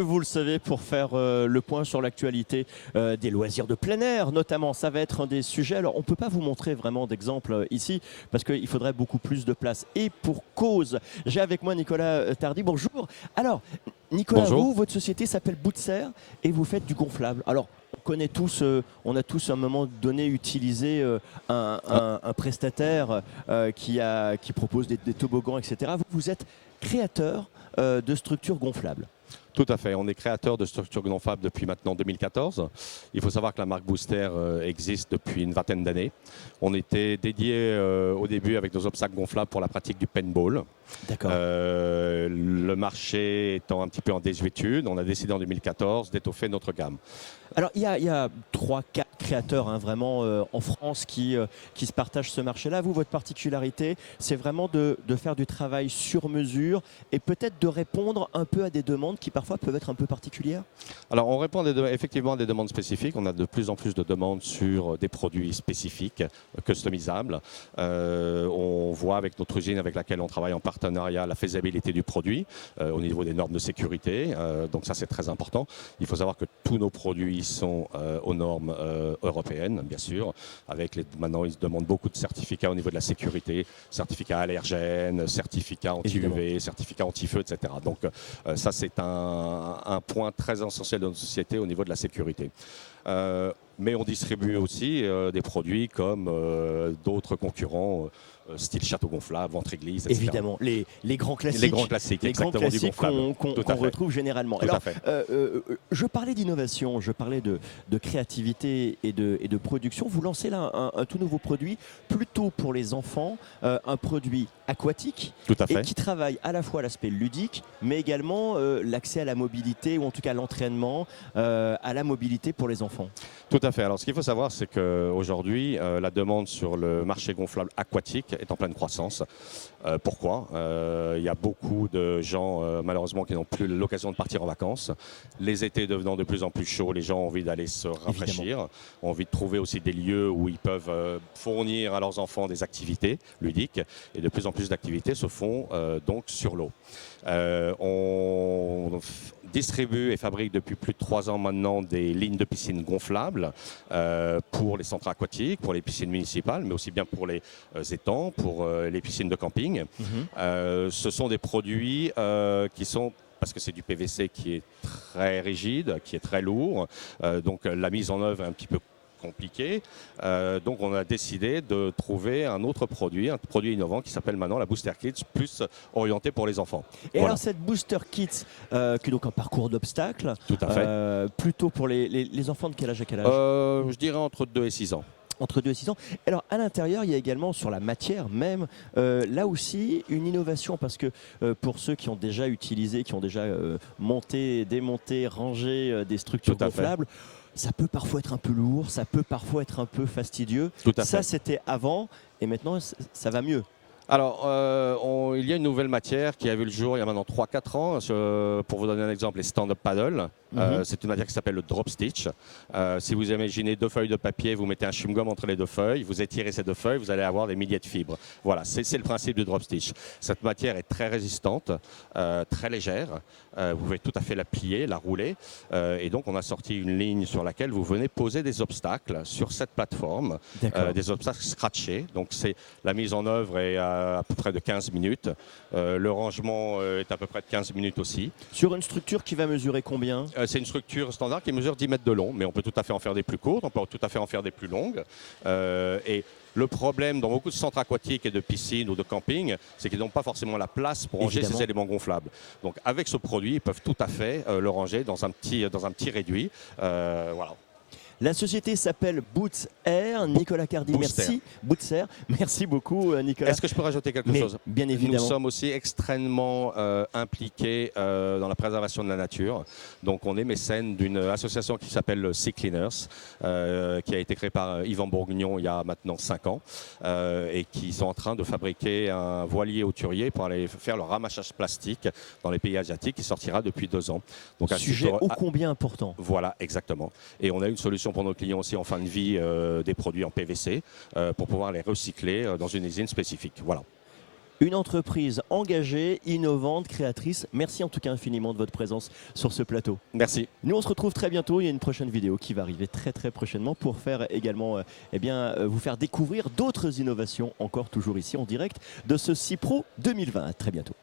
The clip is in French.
vous le savez, pour faire le point sur l'actualité des loisirs de plein air, notamment. Ça va être un des sujets. Alors, on ne peut pas vous montrer vraiment d'exemple ici, parce qu'il faudrait beaucoup plus de place. Et pour cause, j'ai avec moi Nicolas Tardy. Bonjour. Alors, Nicolas, Bonjour. vous, votre société s'appelle Bootser et vous faites du gonflable. Alors, on connaît tous, on a tous à un moment donné utilisé un prestataire qui propose des toboggans, etc. Vous êtes créateur de structures gonflables. Tout à fait. On est créateur de structures gonflables depuis maintenant 2014. Il faut savoir que la marque Booster existe depuis une vingtaine d'années. On était dédié au début avec nos obstacles gonflables pour la pratique du paintball. D'accord. Le marché étant un petit peu en désuétude, on a décidé en 2014 d'étoffer notre gamme. Alors, il y a 3-4 créateurs vraiment en France qui se partagent ce marché-là. Vous, votre particularité, c'est vraiment de faire du travail sur mesure et peut-être de répondre un peu à des demandes qui parfois peuvent être un peu particulières. Alors, on répond effectivement à des demandes spécifiques. On a de plus en plus de demandes sur des produits spécifiques, customisables. On voit avec notre usine avec laquelle on travaille en partenariat la faisabilité du produit au niveau des normes de sécurité. Donc ça, c'est très important. Il faut savoir que tous nos produits sont aux normes européennes, bien sûr. Maintenant, ils demandent beaucoup de certificats au niveau de la sécurité, certificats allergènes, certificats anti-UV, certificats anti-feu, etc. Donc ça, c'est un point très essentiel de notre société au niveau de la sécurité. Mais on distribue aussi des produits comme d'autres concurrents, style château gonflable, ventre église, etc. Évidemment, les grands classiques. Les grands classiques, exactement, du gonflable. Qu'on retrouve généralement. Tout à fait. Je parlais d'innovation, je parlais de créativité et de production. Vous lancez là un tout nouveau produit, plutôt pour les enfants, un produit aquatique. Tout à fait. Et qui travaille à la fois l'aspect ludique, mais également l'accès à la mobilité, ou en tout cas l'entraînement à la mobilité pour les enfants. Tout à fait. Alors, ce qu'il faut savoir, c'est qu'aujourd'hui, la demande sur le marché gonflable aquatique est en pleine croissance. Pourquoi ? Il y a beaucoup de gens, malheureusement, qui n'ont plus l'occasion de partir en vacances. Les étés devenant de plus en plus chauds, les gens ont envie d'aller se rafraîchir, ont envie de trouver aussi des lieux où ils peuvent fournir à leurs enfants des activités ludiques. Et de plus en plus d'activités se font donc sur l'eau. On distribue et fabrique depuis plus de 3 ans maintenant des lignes de piscine gonflables pour les centres aquatiques, pour les piscines municipales, mais aussi bien pour les étangs, pour les piscines de camping. Ce sont des produits qui sont, parce que c'est du PVC qui est très rigide, qui est très lourd, donc la mise en œuvre est un petit peu compliqué. Donc on a décidé de trouver un autre produit, un produit innovant qui s'appelle maintenant la Booster Kids, plus orienté pour les enfants. Et voilà. Alors cette Booster Kids, qui est donc un parcours d'obstacles, plutôt pour les enfants de quel âge à quel âge Je dirais entre 2 et 6 ans. Entre 2 et 6 ans. Alors à l'intérieur, il y a également sur la matière même, là aussi, une innovation, parce que pour ceux qui ont déjà utilisé, qui ont déjà monté, démonté, rangé des structures gonflables, ça peut parfois être un peu lourd, ça peut parfois être un peu fastidieux. Ça, c'était avant, et maintenant, ça va mieux. Alors, il y a une nouvelle matière qui a vu le jour il y a maintenant 3-4 ans. Pour vous donner un exemple, les stand-up paddle. C'est une matière qui s'appelle le drop stitch. Si vous imaginez 2 feuilles de papier, vous mettez un chewing-gum entre les 2 feuilles, vous étirez ces 2 feuilles, vous allez avoir des milliers de fibres. Voilà, c'est le principe du drop stitch. Cette matière est très résistante, très légère. Vous pouvez tout à fait la plier, la rouler. Et donc, on a sorti une ligne sur laquelle vous venez poser des obstacles sur cette plateforme. Des obstacles scratchés. Donc, la mise en œuvre est à peu près de 15 minutes. Le rangement est à peu près de 15 minutes aussi. Sur une structure qui va mesurer combien ? C'est une structure standard qui mesure 10 mètres de long, mais on peut tout à fait en faire des plus courtes, on peut tout à fait en faire des plus longues. Et le problème dans beaucoup de centres aquatiques et de piscines ou de camping, c'est qu'ils n'ont pas forcément la place pour ranger ces éléments gonflables. Donc avec ce produit, ils peuvent tout à fait le ranger dans un petit réduit. Voilà. La société s'appelle Boots Air. Nicolas Cardy, merci. Bootser, merci beaucoup Nicolas. Est-ce que je peux rajouter quelque chose ? Bien évidemment. Nous sommes aussi extrêmement impliqués dans la préservation de la nature. Donc on est mécène d'une association qui s'appelle Sea Cleaners, qui a été créée par Yvan Bourguignon il y a maintenant 5 ans, et qui sont en train de fabriquer un voilier hauturier pour aller faire le ramassage plastique dans les pays asiatiques, qui sortira depuis 2 ans. Donc un sujet ô combien important. Voilà, exactement. Et on a une solution pour nos clients aussi en fin de vie des produits en PVC pour pouvoir les recycler dans une usine spécifique. Voilà. Une entreprise engagée, innovante, créatrice. Merci en tout cas infiniment de votre présence sur ce plateau. Merci. Nous, on se retrouve très bientôt. Il y a une prochaine vidéo qui va arriver très prochainement pour faire également, vous faire découvrir d'autres innovations encore toujours ici en direct de ce CIPRO 2020. À très bientôt.